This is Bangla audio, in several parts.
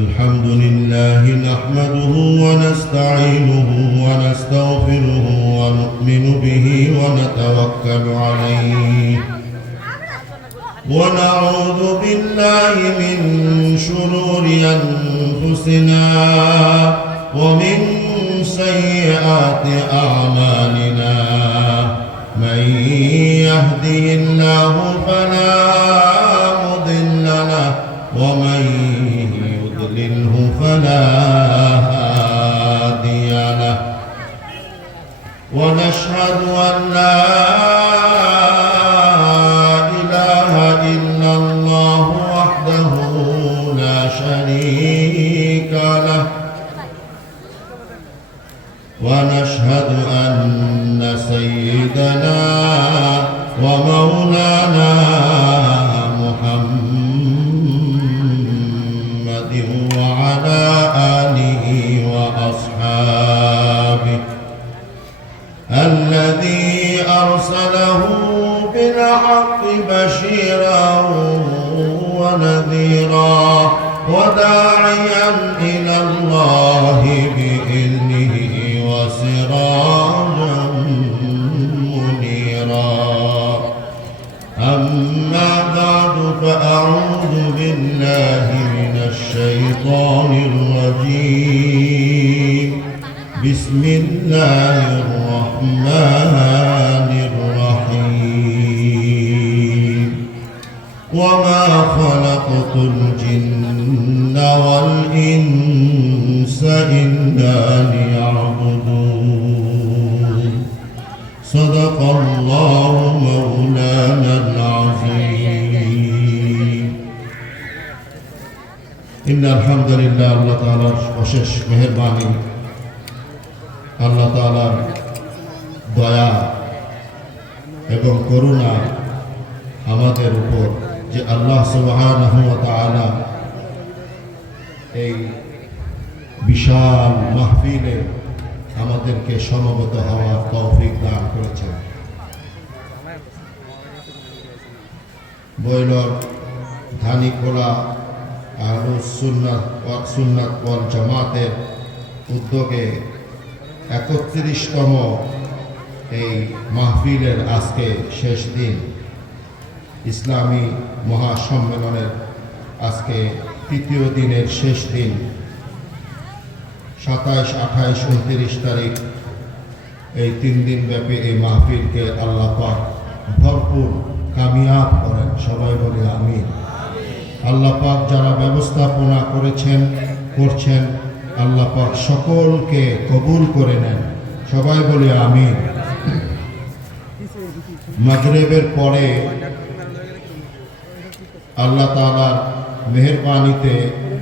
الحمد لله نحمده ونستعينه ونستغفره ونؤمن به ونتوكل عليه ونعوذ بالله من شرور أنفسنا ومن سيئات أعمالنا من يهده الله فلا مضل له ومن يضلله فلا هادي له ونشهد أن لا إله إلا الله وحده لا شريك له ونشهد أن سيدنا ومولانا محمد وعلى آله وأصحابه الذي أرسله بالحق بشيرا ونذيرا وداعيا إلى الله بإذنه وسراجا منيرا أما بعد فأعوذ بالله من الشيطان الرجيم بسم الله الرحمن الرحيم وما خلقت الجن والإنس إلا ليعبدون صدق الله مولانا العظيم إن الحمد لله الله تعالى অশেষ মেহেরবানি আল্লাহ তাআলার দয়া এবং করুণা আমাদের উপর যে আল্লাহ সুবহানাহু ওয়া তাআলা এই বিশাল মাহফিলে আমাদেরকে সমবেত হওয়ার তৌফিক দান করেছেন। বৈলর ধানিকোলা আহলুস সুন্নাত ওয়াল জামাতের উদ্যোগে ৩১তম এই মাহফিলের আজকে শেষ দিন, ইসলামী মহাসম্মেলনের আজকে তৃতীয় দিনের শেষ দিন, ২৭, ২৮, ২৯ তারিখ এই ৩ দিন ব্যাপী এই মাহফিলকে আল্লাহ পাক ভরপুর কামিয়াব করেন। সবাই বলে আমিন। আল্লাহ পাক যারা ব্যবস্থাপনা করছেন আল্লাহ পাক সকলকে কবুল করে নেন। সবাই বলে আমিন। মাগরিবের পরে আল্লাহ তাআলার মেহেরবানিতে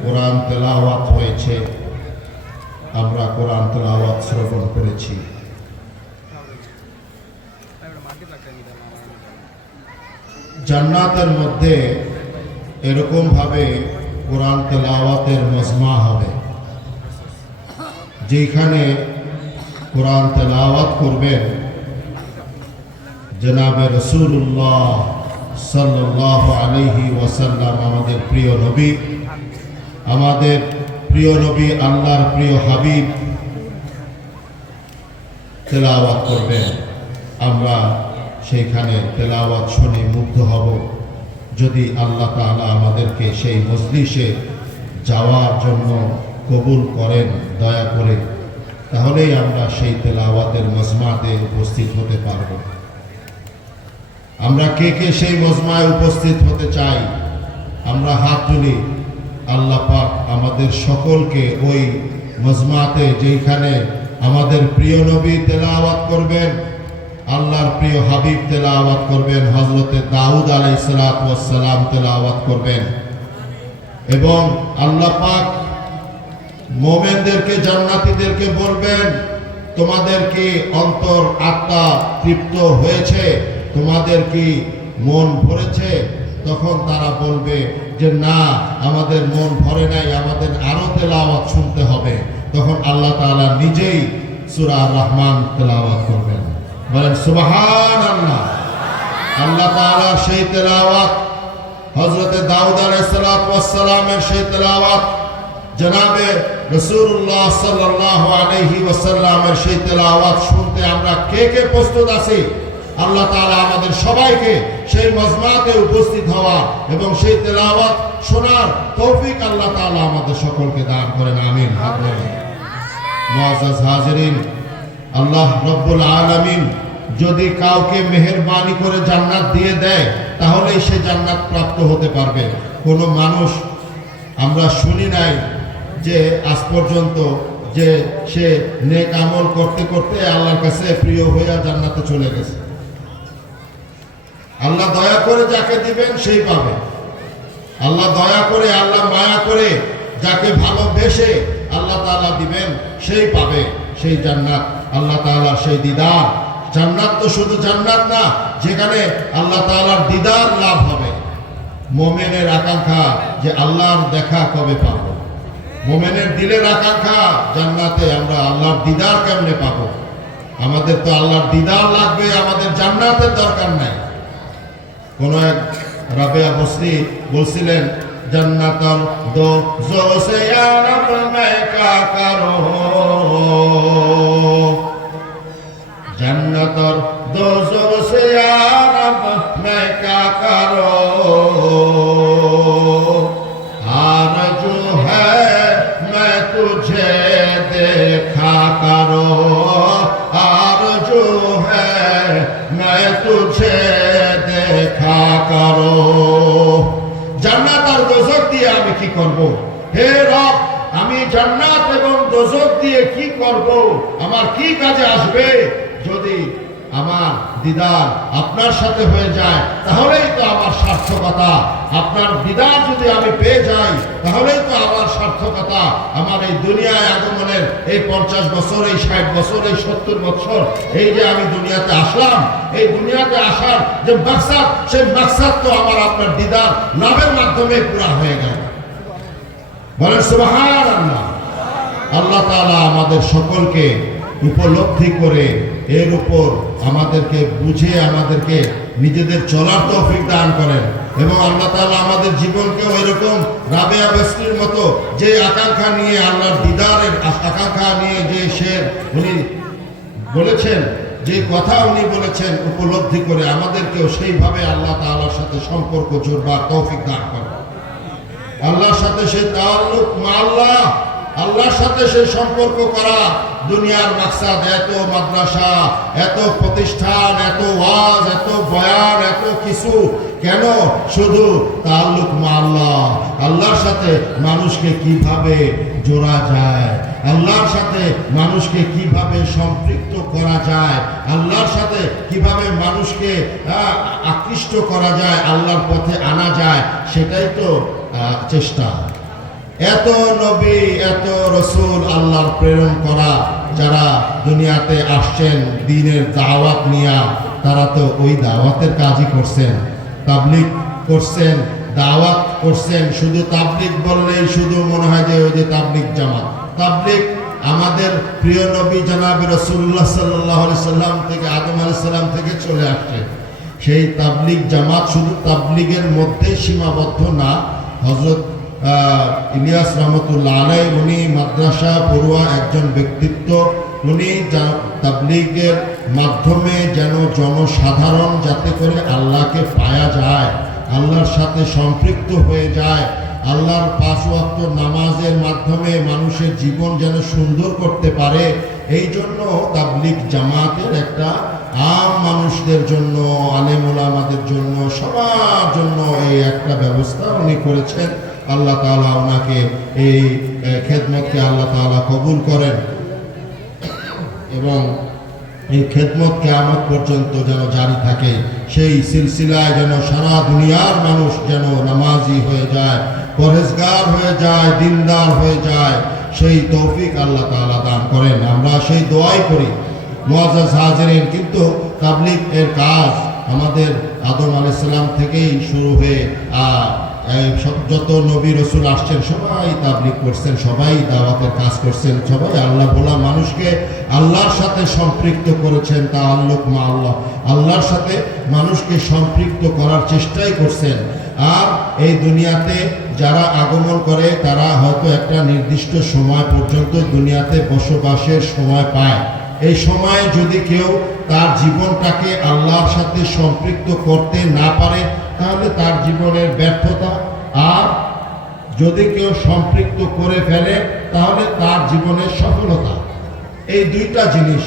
কোরআন তেলাওয়াত হয়েছে, আমরা কোরআন তেলাওয়াত শ্রবণ করেছি। জান্নাতের মধ্যে এরকম ভাবে কোরআন তেলাওয়াতের মজমা হবে, যেখানে কোরআন তেলাওয়াত করবেন জনাবে রাসূলুল্লাহ সাল্লাল্লাহু আলাইহি ওয়াসাল্লাম, আমাদের প্রিয় নবী, আল্লাহর প্রিয় হাবিব তেলাওয়াত করবেন। আমরা সেইখানে তেলাওয়াত শুনে মুগ্ধ হব। যদি আল্লাহ তাআলা আমাদেরকে সেই মজলিসে যাওয়ার জন্য কবুল করেন দয়া করে, তাহলেই আমরা সেই তেলাওয়াতের মজমাতে উপস্থিত হতে পারব। আমরা কে কে সেই মজমায় উপস্থিত হতে চাই? আমরা হাত তুলি। আল্লাহ পাক আমাদের সকলকে ওই মজমাতে, যেখানে আমাদের প্রিয় নবী তেলাওয়াত করবেন, আল্লাহর প্রিয় হাবিব তেলাওয়াত করবেন, হযরতে দাউদ আলাইহিস সালাতু ওয়াস সালাম তেলাওয়াত করবেন, এবং আল্লাহ পাক মুমিনদেরকে, জান্নাতীদেরকে বলবেন, তোমাদের কি অন্তর আত্মা তৃপ্ত হয়েছে? তোমাদের কি মন ভরেছে? তখন তারা বলবে যে না, আমাদের মন ভরে নাই, আমাদের আরো তেলাওয়াত শুনতে হবে। তখন আল্লাহ তাআলা নিজেই সূরা আর-রহমান তেলাওয়াত করবেন। বলেন সুবহানাল্লাহ। আল্লাহ তাআলার সেই তেলাওয়াত, হযরতে দাউদ আলাইহিস সালামের সেই তেলাওয়াত জনাবে রাসূলুল্লাহ সাল্লাল্লাহু আলাইহি ওয়াসাল্লামের সেই তেলাওয়াত শুনতে আমরা কে কে প্রস্তুত আছি? আল্লাহ তাআলা আমাদের সবাইকে সেই মজমাতে উপস্থিত হওয়া এবং সেই তেলাওয়াত শোনার তৌফিক আল্লাহ তাআলা আমাদের সকলকে দান করেন, আমিন। মুআজ্জাজ হাজিরিন, আল্লাহ রব্বুল আলামিন যদি কাউকে মেহেরবানি করে জান্নাত দিয়ে দেয় তাহলেই সে জান্নাত প্রাপ্ত হতে পারবে। কোনো মানুষ আমরা শুনি নাই যে আজ পর্যন্ত যে সে নেক আমল করতে করতে আল্লাহর কাছে প্রিয় হইয়া জান্নাতে চলে গেছে। আল্লাহ দয়া করে যাকে দিবেন সেই পাবে। আল্লাহ দয়া করে, আল্লাহ মায়া করে যাকে ভালোবেসে আল্লাহ তাআলা দিবেন সেই পাবে সেই জান্নাত, আল্লাহ তাআলার সেই দিদার। জান্নাত তো শুধু জান্নাত না, যেখানে আল্লাহ তাআলার দিদার লাভ হবে। মুমিনের আকাঙ্ক্ষা যে আল্লাহর দেখা কবে পাব, মুমিনের দিলের আকাঙ্ক্ষা জান্নাতে আমরা আল্লাহর দিদার কেমনে পাব। আমাদের তো আল্লাহর দিদার লাগবে, আমাদের জান্নাতের দরকার নাই। কোন এক রাবেয়া বসরি বলছিলেন, জান্নাতর দো জো সে ইয়া রব मैं क्या करूं, जन्नतर दोज़ख से या रब मैं क्या करूं, आरज़ू है मैं तुझे देखा करूं, आरज़ू है मैं तुझे देखा करूं। জান্নাত আর দোজখ দিয়ে আমি কি করব? হে রব, আমি জান্নাত এবং দোজখ দিয়ে কি করব? আমার কি কাজে আসবে? যদি আমার দিদার আপনার সাথে হয়ে যায় তাহলেই তো আমার সার্থকতা। আপনার দিদার যদি আমি পেয়ে যাই তাহলেই তো আমার সার্থকতা। আমার এই দুনিয়ায় আগমনের এই 50 বছর, এই 60 বছর, এই 70 বছর, এই যে আমি দুনিয়াতে আসলাম, এই দুনিয়াতে আসার যে মাকসাদ, সেই মাকসাদ তো আমার আপনার দিদার লাভের মাধ্যমে পুরা হয়ে গেল। বলেন সুবহানাল্লাহ। আল্লাহ তাআলা আমাদের সকলকে উপলব্ধি করে এর উপর আমাদেরকে বুঝে আমাদেরকে নিজেদের চলার তৌফিক দান করেন এবং আল্লাহ তাআলা আমাদের জীবনকে ওইরকম রাবেয়া বসরির মতো যে আকাঙ্ক্ষা নিয়ে, আল্লাহর দিদারের আকাঙ্ক্ষা নিয়ে যে শের উনি বলেছেন, যে কথা উনি বলেছেন, উপলব্ধি করে আমাদেরকেও সেইভাবে আল্লাহ তাআলার সাথে সম্পর্ক জোড়বার তৌফিক দান করেন। আল্লাহর সাথে সেই তাআল্লুক মা আল্লাহ, আল্লাহর সাথে সেই সম্পর্ক করা। দুনিয়ার মাকসাদ এত মাদ্রাসা, এত প্রতিষ্ঠান, এত ওয়াজ, এত বয়ান, এত কিছু কেন? শুধু তাআল্লুক মা আল্লাহ, আল্লাহর সাথে মানুষকে কিভাবে জোড়া যায়, আল্লাহর সাথে মানুষকে কিভাবে সম্পৃক্ত করা যায়, আল্লাহর সাথে কিভাবে মানুষকে আকৃষ্ট করা যায়, আল্লাহর পথে আনা যায়, সেটাই তো চেষ্টা। এত নবী, এত রসুল আল্লাহর প্রেরণ করা যারা দুনিয়াতে আসছেন দ্বীনের দাওয়াত নিয়ে, তারা তো ওই দাওয়াতের কাজই করছেন, তাবলীগ করছেন, দাওয়াত করছেন। শুধু তাবলীগ বললেই শুধু মনে হয় যে ওই যে তাবলীগ জামাত। তাবলীগ আমাদের প্রিয় নবী জনাবে রাসূলুল্লাহ সাল্লাল্লাহু আলাইহি সাল্লাম থেকে, আদম আলাইহিস সালাম থেকে চলে আসছে। সেই তাবলীগ জামাত শুধু তাবলীগের মধ্যে সীমাবদ্ধ না। হযরত ইলিয়াস রহমতুল্লাহ আলাইহি, উনি মাদ্রাসা পড়ুয়া একজন ব্যক্তিত্ব। উনি তাবলীগের মাধ্যমে যেন জনসাধারণ যাতে করে আল্লাহকে পায়া যায়, আল্লাহর সাথে সম্পৃক্ত হয়ে যায়, আল্লাহর 5 ওয়াক্ত নামাজের মাধ্যমে মানুষের জীবন যেন সুন্দর করতে পারে, এই জন্য তাবলীগ জামাতের একটা আম মানুষদের জন্য, আলেম ওলামাদের জন্য, সবার জন্য এই একটা ব্যবস্থা উনি করেছেন। আল্লাহ তাআলা ওনাকে এই খেদমতকে আল্লাহ তাআলা কবুল করেন এবং এই খেদমত কিয়ামত পর্যন্ত যেন জারি থাকে। সেই সিলসিলায় যেন সারা দুনিয়ার মানুষ যেন নামাজি হয়ে যায়, পরহেজগার হয়ে যায়, দিনদার হয়ে যায়, সেই তৌফিক আল্লাহ তাআলা দান করেন। আমরা সেই দোয়াই করি। মুআজ্জাজ হাজিরিন, কিন্তু তাবলীগ এর কাজ আমাদের আদম আলাইহিস সালাম থেকেই শুরু হয়ে যত নবী রসুল আসছেন সবাই তাবলীগ করছেন, সবাই দাওয়াতের কাজ করছেন, সবাই আল্লাহ বলা মানুষকে আল্লাহর সাথে সম্পৃক্ত করেছেন। তাআল্লুক মা আল্লাহ, আল্লাহর সাথে মানুষকে সম্পৃক্ত করার চেষ্টাই করছেন। আর এই দুনিয়াতে যারা আগমন করে তারা হয়তো একটা নির্দিষ্ট সময় পর্যন্ত দুনিয়াতে বসবাসের সময় পায়। এই সময়ে যদি কেউ তার জীবনটাকে আল্লাহর সাথে সম্পৃক্ত করতে না পারে তাহলে তার জীবনের ব্যর্থতা, আর যদি কেউ সম্পৃক্ত করে ফেলে তাহলে তার জীবনের সফলতা। এই দুইটা জিনিস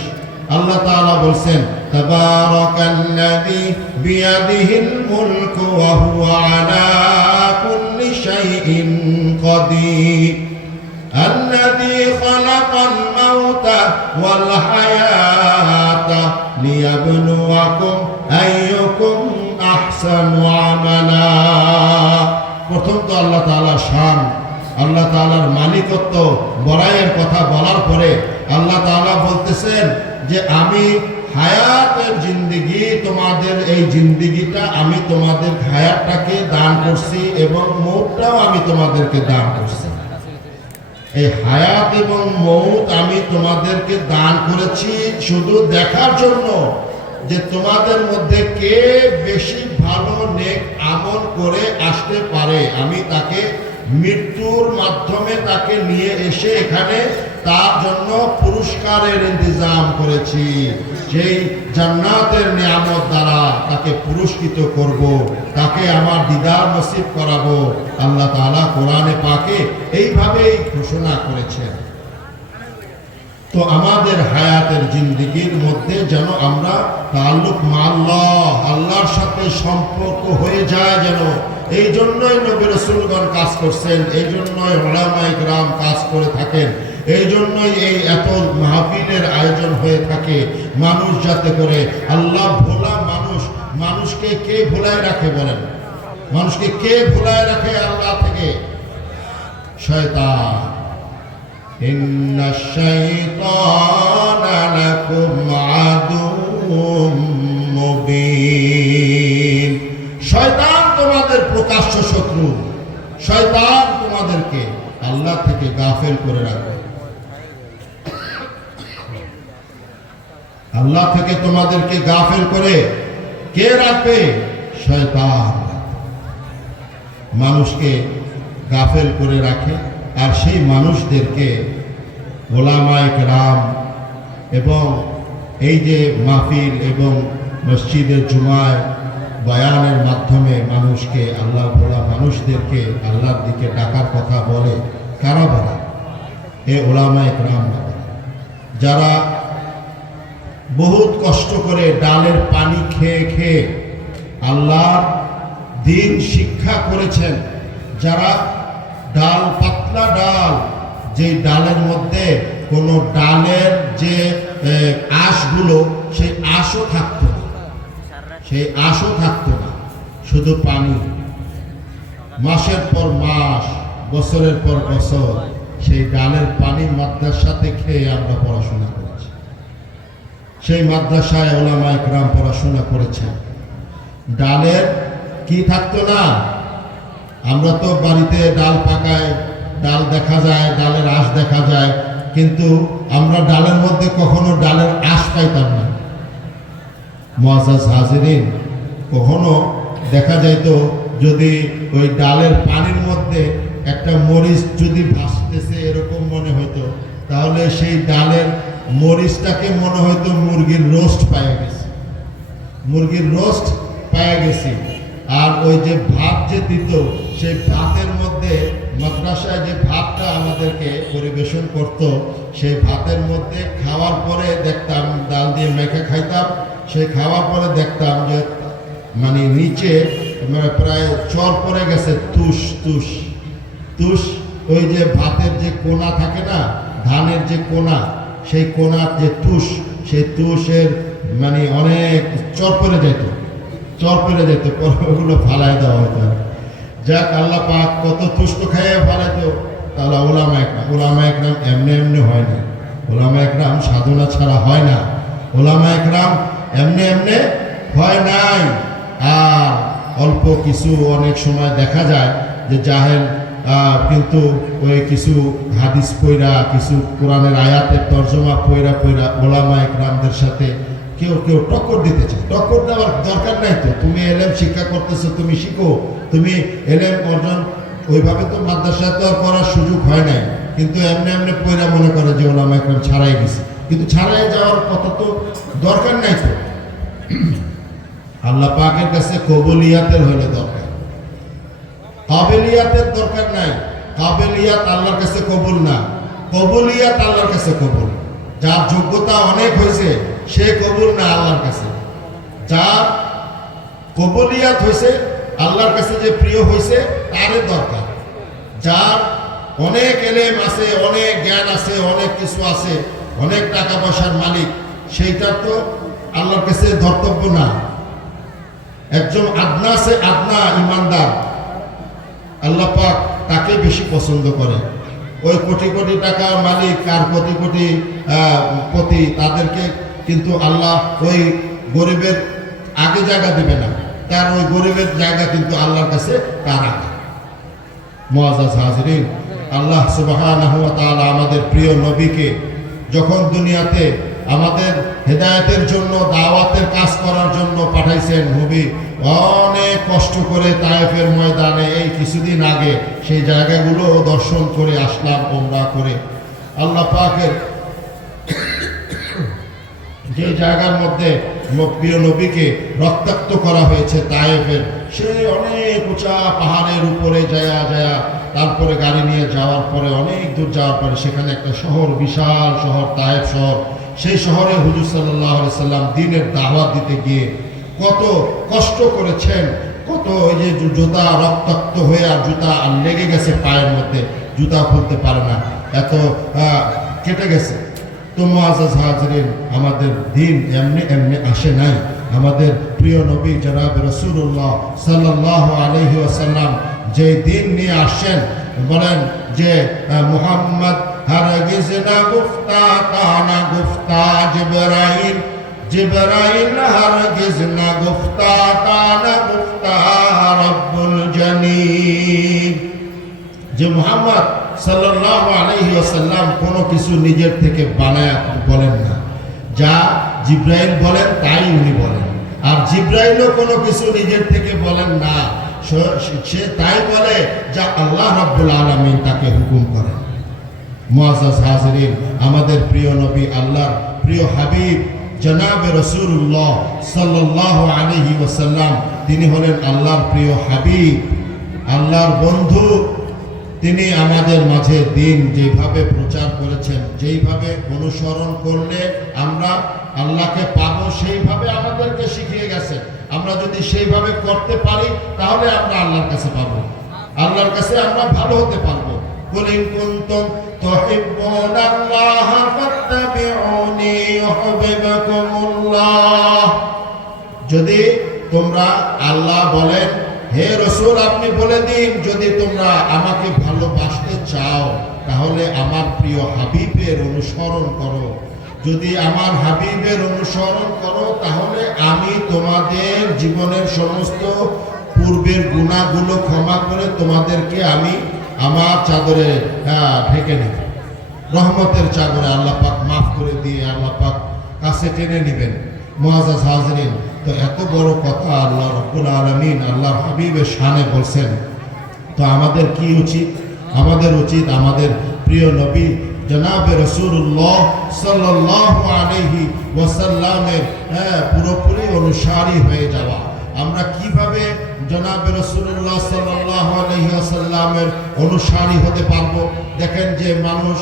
আল্লাহ তাআলা বলছেন, তাবারাকাল্লাযী বিয়াদিহিল মুলকু ওয়া হুয়া আলা কুল্লি শাইইন কাদির আল্লাযী খালাকাল মাউতা ওয়াল হায়াতা লিয়াবলুয়াকুম আইয়ুকুম আহসানু আমালা। প্রথম তো আল্লাহ তাআলার শান, আল্লাহ তাআলার মালিকত্ব বড়াইয়ের কথা বলার পরে আল্লাহ তাআলা বলতেছেন যে আমি হায়াতের জিন্দেগি, তোমাদের এই জিন্দেগিটা আমি তোমাদের হায়াতটাকে দান করছি এবং মৌতটাও আমি তোমাদেরকে দান করছি। এই হায়াত এবং মৌত আমি তোমাদেরকে দান করেছি শুধু দেখার জন্য যে তোমাদের মধ্যে কে বেশি ভালো নেক আমল করে আসতে পারে। আমি তাকে মৃত্যুর মাধ্যমে তাকে নিয়ে এসে এখানে তার জন্য পুরস্কারের ইন্তজাম করেছি। সেই জান্নাতের নিয়ামত দ্বারা তাকে পুরস্কৃত করব, তাকে আমার দিদার নসিব করাবো। আল্লাহ তাআলা কোরআনে পাকে এইভাবেই ঘোষণা করেছেন। তো আমাদের হায়াতের জিন্দেগির মধ্যে যেন আমরা তাআল্লুক মাআল্লাহ, আল্লাহর সাথে সম্পর্ক হয়ে যায় যেন, এই জন্যই নবী রাসূলগণ কাজ করছেন, এই জন্যই উলামায়ে কিরাম কাজ করে থাকেন, এই জন্যই এই এত মাহফিলের আয়োজন হয়ে থাকে। মানুষ যাতে করে আল্লাহ ভোলা মানুষকে কে ভোলায় রাখে বলেন? মানুষকে কে ভোলায় রাখে আল্লাহ থেকে? শয়তান। ইন্নাশ শাইতানা লাকুম আদুউম মুবিন। শয়তান তোমাদের প্রকাশ্য শত্রু। শয়তান তোমাদেরকে আল্লাহ থেকে গাফেল করে রাখবে। আল্লাহ থেকে তোমাদেরকে গাফেল করে কে রাখবে? শয়তান মানুষকে গাফেল করে রাখে। আর সেই মানুষদেরকে উলামায়ে কেরাম এবং এই যে মাহফিল এবং মসজিদের জুমায় বয়ানের মাধ্যমে মানুষকে, আল্লাহ ভোলা মানুষদেরকে আল্লাহর দিকে ডাকার কথা বলে। কারা বলে? এ উলামায়ে কেরাম বলে, যারা বহুত কষ্ট করে ডালের পানি খেয়ে খেয়ে আল্লাহর দিন শিক্ষা করেছেন। যারা ডাল, পাতলা ডাল, যে ডালের মধ্যে কোনো ডালের যে আঁশগুলো, সেই আঁশও থাকতো না, সেই আঁশও থাকতো না, শুধু পানি। মাসের পর মাস, বছরের পর বছর সেই ডালের পানি মাদ্রাসাতে খেয়ে আমরা পড়াশোনা করেছি। সেই মাদ্রাসায় উলামায়ে কেরাম পড়াশোনা করেছেন। ডালের কি থাকতো না? আমরা তো বাড়িতে ডাল পাকায়, ডাল দেখা যায়, ডালের আঁশ দেখা যায়, কিন্তু আমরা ডালের মধ্যে কখনো ডালের আঁশ পাইতাম না। মুআজ্জাজ হাজিরিন, কখনো দেখা যাইত যদি ওই ডালের পানির মধ্যে একটা মরিচ যদি ভাসতেছে এরকম মনে হতো, তাহলে সেই ডালের মরিচটাকে মনে হয়তো মুরগির রোস্ট পাওয়া গেছে, মুরগির রোস্ট পাওয়া গেছে। আর ওই যে ভাত যে দিত, সেই ভাতের মধ্যে, মাদ্রাসায় যে ভাতটা আমাদেরকে পরিবেশন করত, সেই ভাতের মধ্যে খাওয়ার পরে দেখতাম, ডাল দিয়ে মেখে খাইতাম, সেই খাওয়ার পরে দেখতাম যে মানে নিচে প্রায় চর পড়ে গেছে, তুষ তুষ তুষ। ওই যে ভাতের যে কোনা থাকে না, ধানের যে কোনা, সেই কোনার যে তুষ, সেই তুষের মানে অনেক চর পড়ে যেত, চর পড়ে যেত, ওগুলো ফালাই দেওয়া হতো। যাক, আল্লাহ পাক কত তুষ্ট খাইয়ে ফালাইতো। তাহলে উলামায়ে কেরাম এমনি এমনি হয় না, উলামায়ে কেরাম সাধনা ছাড়া হয় না, উলামায়ে কেরাম এমনি এমনি হয় নাই। আর অল্প কিছু অনেক সময় দেখা যায় যে জাহেল কিন্তু ওই কিছু হাদিস পইরা, কিছু কোরআনের আয়াতের তর্জমা পইরা উলামায়ে কেরামদের সাথে কেউ কেউ টক্কর দিতে চায়। টক্কর দেওয়ার দরকার নাই তো, তুমি এলেম শিক্ষা করতেছো, তুমি শিখো, তুমি এলেম অর্জন। ওইভাবে তো মাদ্রাসায় তো আর করার সুযোগ হয় নাই, কিন্তু এমনি এমনি পয়রা মনে করে যে ওলামা একরাম ছাড়াই গেছে, কিন্তু ছাড়াই যাওয়ার কথা তো দরকার নাই তো। আল্লাহ পাকের কাছে কবুলিয়াতের হলে দরকার, কাবেলিয়াতের দরকার নাই। কাবেলিয়াত আল্লাহর কাছে কবুল না, কবুলিয়াত আল্লাহর কাছে কবুল। যার যোগ্যতা অনেক হয়েছে সে কবুল না আল্লাহর কাছে। যার কবুলিয়াত হয়েছে আল্লাহর কাছে, যে প্রিয় হয়েছে তারই দরকার। যার অনেক এলেম আছে, অনেক জ্ঞান আছে, অনেক কিছু আছে, অনেক টাকা পয়সার মালিক, সেইটা তো আল্লাহর কাছে ধর্তব্য না। একজন আদনা আছে, আদনা ইমানদার, আল্লাহ পাক তাকে বেশি পছন্দ করে। ওই কোটি কোটি টাকার মালিক আর কোটি কোটি পতি, তাদেরকে কিন্তু আল্লাহ ওই গরিবের আগে জায়গা দেবে না, তার ওই গরিবের জায়গা কিন্তু আল্লাহর কাছে তার আগে। মুআজ্জাজ হাজিরিন, আল্লাহ সুবহানাহু ওয়া তাআলা আমাদের প্রিয় নবীকে যখন দুনিয়াতে আমাদের হেদায়েতের জন্য, দাওয়াতের কাজ করার জন্য পাঠাইছেন, নবী অনেক কষ্ট করে তায়েফের ময়দানে এই কিছুদিন আগে সেই জায়গাগুলো দর্শন করে আসলাম ওমরা করে। আল্লাহ পাকের যে জায়গার মধ্যে প্রিয় নবীকে রক্তাক্ত করা হয়েছে তায়েফের, সেই অনেক উঁচা পাহাড়ের উপরে যায়া তারপরে গাড়ি নিয়ে যাওয়ার পরে অনেক দূর যাওয়ার পরে সেখানে একটা শহর, বিশাল শহর তায়েফ শহর। সেই শহরে হুজুর সাল্লাল্লাহু আলাইহি সাল্লাম দ্বীনের দাওয়াত দিতে গিয়ে কত কষ্ট করেছেন, কত ওই যে জুতা রক্তাক্ত হয়ে, আর জুতা লেগে গেছে পায়ের মধ্যে, জুতা খুলতে পারে না, এত কেটে গেছে। তো মুআজ্জাজ হাজিরিন, আমাদের দিন এমনি এমনি আসে নাই। আমাদের প্রিয় নবী জনাব রাসূলুল্লাহ সাল্লাল্লাহু আলাইহি ওয়াসাল্লাম যে দিন নিয়ে আসেন, বলেন যে মুহাম্মদ হারগিজ না গুফতা কানা গুফতা জিবরাইল, জিবরাইল হারগিজ না গুফতা কানা গুফতা রব্বুল জানিব। যে মুহাম্মদ সাল্লাল্লাহু আলাইহি ওয়াসাল্লাম কোনো কিছু নিজের থেকে বানায় বলেন না, যা জিবরাইল বলেন তাই উনি বলেন। আর জিবরাইলও কোনো কিছু নিজের থেকে বলেন না, সে তাই বলে যা আল্লাহ রাব্বুল আলামিন তাকে হুকুম করেন। মুআজ্জাজ হাজিরিন, আমাদের প্রিয় নবী, আল্লাহর প্রিয় হাবিব জনাবে রাসূলুল্লাহ সাল্লাল্লাহু আলাইহি ওয়াসাল্লাম, তিনি হলেন আল্লাহর প্রিয় হাবিব, আল্লাহর বন্ধু। তিনি আমাদের মাঝে দিন যেভাবে প্রচার করেছেন, যেইভাবে অনুসরণ করলে আমরা আল্লাহকে পাবো, সেইভাবে আমাদেরকে শিখিয়ে গেছেন। আমরা যদি সেইভাবে করতে পারি তাহলে আমরা আল্লাহর কাছে পাবো, আল্লাহর কাছে আমরা ভালো হতে পারবো। কুল ইন কুনতুম তুহিব্বুনাল্লাহ ফাত্তাবিউনি ইউহিব্বুকুমুল্লাহ। যদি তোমরা, আল্লাহ বলেন হে রাসূল আপনি বলে দিন, যদি তোমরা আমাকে ভালোবাসতে চাও তাহলে আমার প্রিয় হাবিবের অনুসরণ করো। যদি আমার হাবিবের অনুসরণ করো তাহলে আমি তোমাদের জীবনের সমস্ত পূর্বের গুনাহগুলো ক্ষমা করে তোমাদেরকে আমি আমার চাদরে ঢেকে নেব, রহমতের চাদরে আল্লাহ পাক মাফ করে দিয়ে আল্লাহ পাক কাছে টেনে নেবেন। মুআজ্জাজ হাজিরিন, তো এত বড় কথা আল্লাহ রাব্বুল আলামিন আল্লাহর হাবিবের শানে বলছেন, তো আমাদের কি উচিত? আমাদের উচিত আমাদের প্রিয় নবী জনাবে রাসূলুল্লাহ সাল্লাল্লাহু আলাইহি ওয়াসাল্লামের পুরোপুরি অনুসারী হয়ে যাওয়া। আমরা কিভাবে জনাবে রাসূলুল্লাহ সাল্লাল্লাহু আলাইহি ওয়াসাল্লামের অনুসারী হতে পারবো? দেখেন যে মানুষ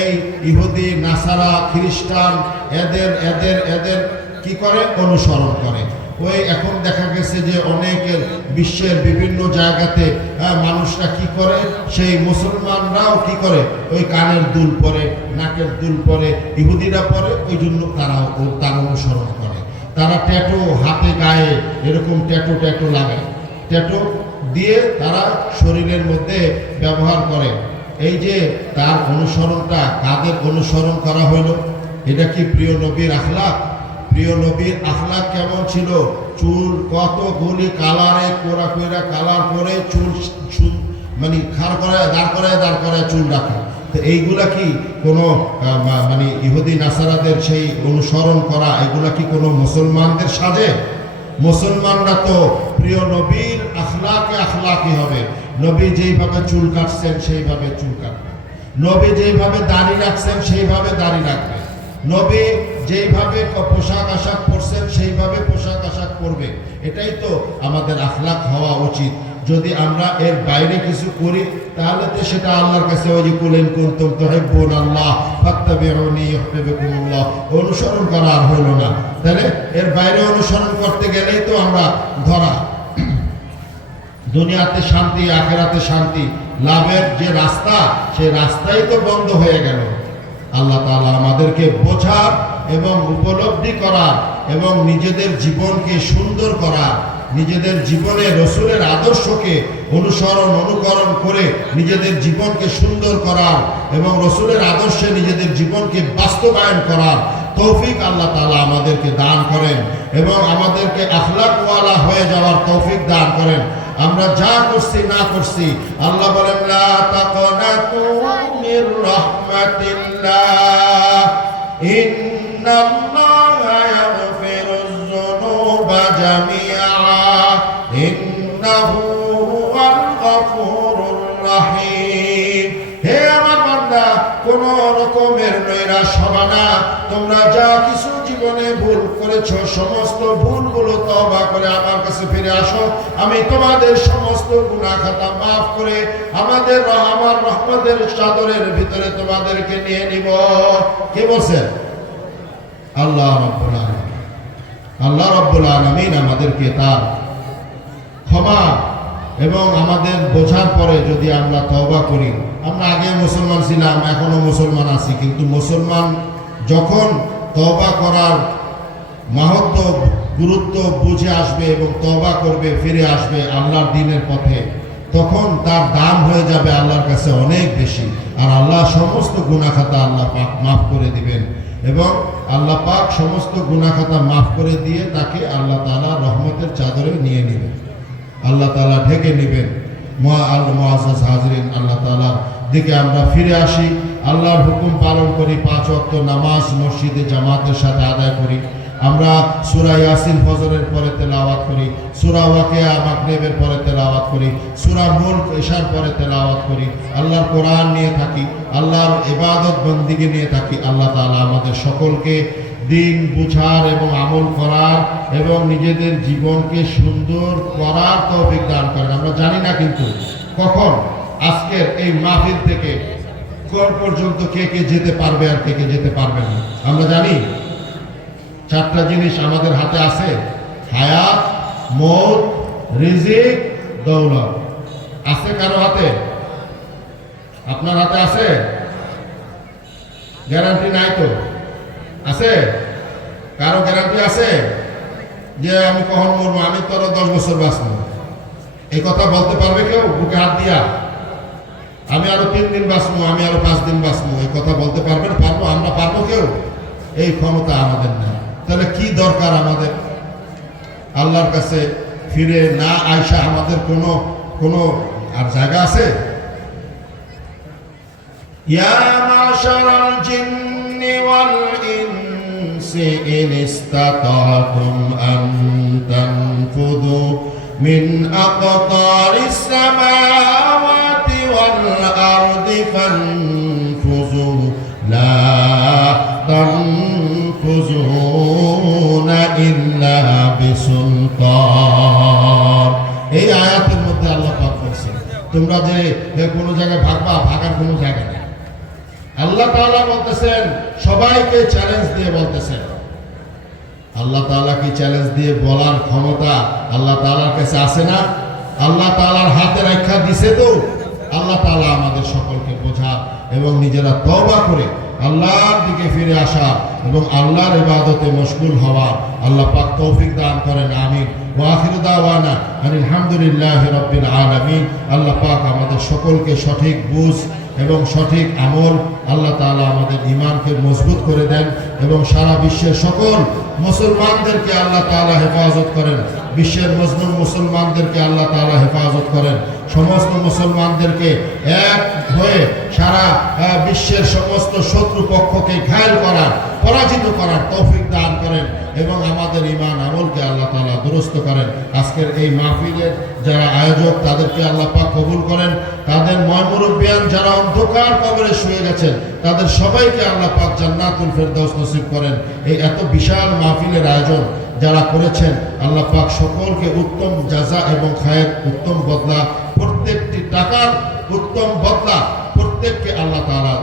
এই ইহুদি, নাসারা, খ্রিস্টান এদের এদের এদের কি করে? অনুসরণ করে। ওই এখন দেখা গেছে যে অনেকের বিশ্বের বিভিন্ন জায়গাতে মানুষরা কি করে, সেই মুসলমানরাও কি করে, ওই কানের দুল পরে, নাকের দুল পরে, ইহুদিরা পরে, ওই জন্য তারাও তার অনুসরণ করে। তারা ট্যাটু হাতে গায়ে এরকম ট্যাটু লাগায়, ট্যাটু দিয়ে তারা শরীরের মধ্যে ব্যবহার করে। এই যে তার অনুসরণটা কাদের অনুসরণ করা হইল? এটা কি প্রিয় নবীর আখলাক? প্রিয় নবীর আখলাক কেমন ছিল? চুল কতগুলি কালারে কালার করে চুল মানে দাঁড় করায় চুল রাখে, তো এইগুলা কি কোনো মানে ইহুদি নাসারাদের সেই অনুসরণ করা, এগুলা কি কোনো মুসলমানদের সাজে? মুসলমানরা তো প্রিয় নবীর আখলাকি হবে। নবী যেইভাবে চুল কাটছেন সেইভাবে চুল কাটবে, নবী যেইভাবে দাড়ি রাখছেন সেইভাবে দাড়ি রাখবে, নবী যেইভাবে পোশাক আশাক পরছেন সেইভাবে পোশাক আশাক পরবে। এটাই তো আমাদের আখলাক হওয়া উচিত। যদি আমরা এর বাইরে কিছু করি তাহলে তো সেটা আল্লাহর কাছে ওই যে কুলেন কুনতুম তুহিব্বুনাল্লাহ ফাত্তাবিউনি ইউহিব্বুকুমুল্লাহ অনুসরণ করা আর হইল না। তাহলে এর বাইরে অনুসরণ করতে গেলেই তো আমরা ধরা। দুনিয়াতে শান্তি, আখিরাতে শান্তি লাভের যে রাস্তা, সেই রাস্তাই তো বন্ধ হয়ে গেল। আল্লাহ তাআলা আমাদেরকে বোঝার এবং উপলব্ধি করার এবং নিজেদের জীবনকে সুন্দর করার, নিজেদের জীবনে রসুলের আদর্শকে অনুকরণ করে নিজেদের জীবনকে সুন্দর করার এবং রসুলের আদর্শে নিজেদের জীবনকে বাস্তবায়ন করার তৌফিক আল্লাহ তাআলা আমাদেরকে দান করেন এবং আমাদেরকে আখলাকওয়ালা হয়ে যাওয়ার তৌফিক দান করেন। আমরা যা করছি না করছি, আল্লাহ বলেন লা তাকনাতু মির রাহমাতিল্লাহ ইন্নাল্লাহা ইয়াগফিরুয যুনুবা জামিআ ইন্নাহু হুয়াল গফুরুর রহিম। হে আমার বান্দা, কোন রকমের নৈরাশ হবে না। তোমরা যা কিছু জীবনে ভুল করেছো, সমস্ত ভুলগুলো তওবা করে আমার কাছে ফিরে আসো। আমি তোমাদের সমস্ত গুনাহ খাতা মাফ করে আমার রহমতের চাদরের ভিতরে তোমাদেরকে নিয়ে নিব। কে বলছে? আল্লাহ রাব্বুল আলামিন। আল্লাহ রাব্বুল আলামিন আমাদেরকে তার ক্ষমা এবং আমাদের বোঝার পরে যদি আমরা তওবা করি, আমরা আগে মুসলমান ছিলাম, এখনো মুসলমান আছি, কিন্তু মুসলমান যখন তওবা করার মাহাত্ম্য গুরুত্ব বুঝে আসবে এবং তওবা করবে, ফিরে আসবে আল্লাহর দ্বীনের পথে, তখন তার দাম হয়ে যাবে আল্লাহর কাছে অনেক বেশি। আর আল্লাহ সমস্ত গুনাহ খাতা আল্লাহ পাক মাফ করে দিবেন এবং আল্লাহ পাক সমস্ত গুনাহ খাতা মাফ করে দিয়ে তাকে আল্লাহ তাআলা রহমতের চাদরে নিয়ে নেবেন, আল্লাহ তাআলা ঢেকে নেবেন। মুআজ্জাজ হাজরিন, আল্লাহ তাআলার দিকে আমরা ফিরে আসি, আল্লাহর হুকুম পালন করি, 5 ওয়াক্ত নামাজ মসজিদে জামাতের সাথে আদায় করি। আমরা সূরা ইয়াসিন ফজরের পরে তেলাওয়াত করি, সূরা ওয়াকিয়া মাগরিবের পরে তেলাওয়াত করি, সূরা মুলক ইশার পরে তেলাওয়াত করি। আল্লাহর কোরআন নিয়ে থাকি, আল্লাহর ইবাদত বন্দেগী নিয়ে থাকি। আল্লাহ তাআলা আমাদের সকলকে দিন বুঝার এবং আমল করার এবং নিজেদের জীবনকে সুন্দর করার তৌফিক দান করেন। আমরা জানি না কিন্তু কখন আজকের এই মাহফিল থেকে কোন পর্যন্ত কে কে যেতে পারবে আর কে কে যেতে পারবে না। আমরা জানি 4টা জিনিস আমাদের হাতে আছে: হায়াত, মৌত, রিজিক, দৌলত। আছে কারো হাতে? আপনার হাতে আছে? গ্যারান্টি নাই তো? আছে? কারো গ্যারান্টি আছে যে আমি কখন মরবো, আমি তো আরো 10 বছর বাঁচবো? এই কথা বলতে পারবে কেউ বুকে হাত দিয়া? আমি আরো 3 দিন বাঁচবো, আমি আরো 5 দিন বাঁচবো, এই কথা বলতে পারবেন? পারবো? আমরা পারবো কেউ? এই ক্ষমতা আমাদের নেই। তাহলে কি দরকার আমাদের? আল্লাহর কাছে ফিরে না আইসা আমাদের কোনো আর জায়গা আছে? ইয়া মাশারাল জিন্নি ওয়াল ইনসি ইন ইসতাতাতুম আন তানফুযু মিন আকতারিস সামাওয়াতি ওয়াল আরদি ফানফুযু লা তানফুযুনা ইল্লা বিসুলতান। এই আয়াতের মধ্যে আল্লাহ পাক বলেছেন তোমরা যে কোনো জায়গায় ভাগবা, ভাগার কোনো জায়গা নেই। আল্লাহ তাআলা বলতেছেন, সবাইকে চ্যালেঞ্জ দিয়ে বলতেছেন। আল্লাহ তাআলা কি চ্যালেঞ্জ দিয়ে বলার ক্ষমতা আল্লাহ তাআলার কাছে আছে না? আল্লাহ তাআলার হাতে রেখা দিছে তো। আল্লাহ তাআলা আমাদের সকলকে বোঝা এবং নিজেরা তওবা করে আল্লাহর দিকে ফিরে আসা এবং আল্লাহর ইবাদতে মশগুল হওয়া আল্লাহ পাক তৌফিক দান করেন। আমিন। ওয়া আখিরু দাওয়ানা আলহামদুলিল্লাহি রাব্বিল আলামিন। আল্লাহ পাক আমাদের সকলকে সঠিক বুঝ এবং সঠিক আমল আল্লাহ তাআলা আমাদের ঈমানকে মজবুত করে দেন এবং সারা বিশ্বের সকল মুসলমানদেরকে আল্লাহ তাআলা হেফাজত করেন। বিশ্বের মজলুম মুসলমানদেরকে আল্লাহ তাআলা হেফাজত করেন। সমস্ত মুসলমানদেরকে এক হয়ে সারা বিশ্বের সমস্ত শত্রু পক্ষকে ঘায়েল করার, পরাজিত করার তৌফিক দান করেন এবং আমাদের ঈমান আমলকে আল্লাহ তাআলা দুরুস্ত করেন। আজকের এই মাহফিলের যারা আয়োজক তাদেরকে আল্লাহ পাক কবুল করেন। তাদের মুরব্বিয়ান যারা অন্ধকার কবরে শুয়ে গেছেন তাদের সবাইকে আল্লাহ পাক জান্নাতুল ফেরদাউস নসিব করেন। এই এত বিশাল মাহফিলের আয়োজন যারা করেছেন আল্লাহ পাক সকলকে উত্তম জাযা এবং খায়ের উত্তম বদলা, প্রত্যেকটি টাকার উত্তম বদলা প্রত্যেককে আল্লাহ তাআলা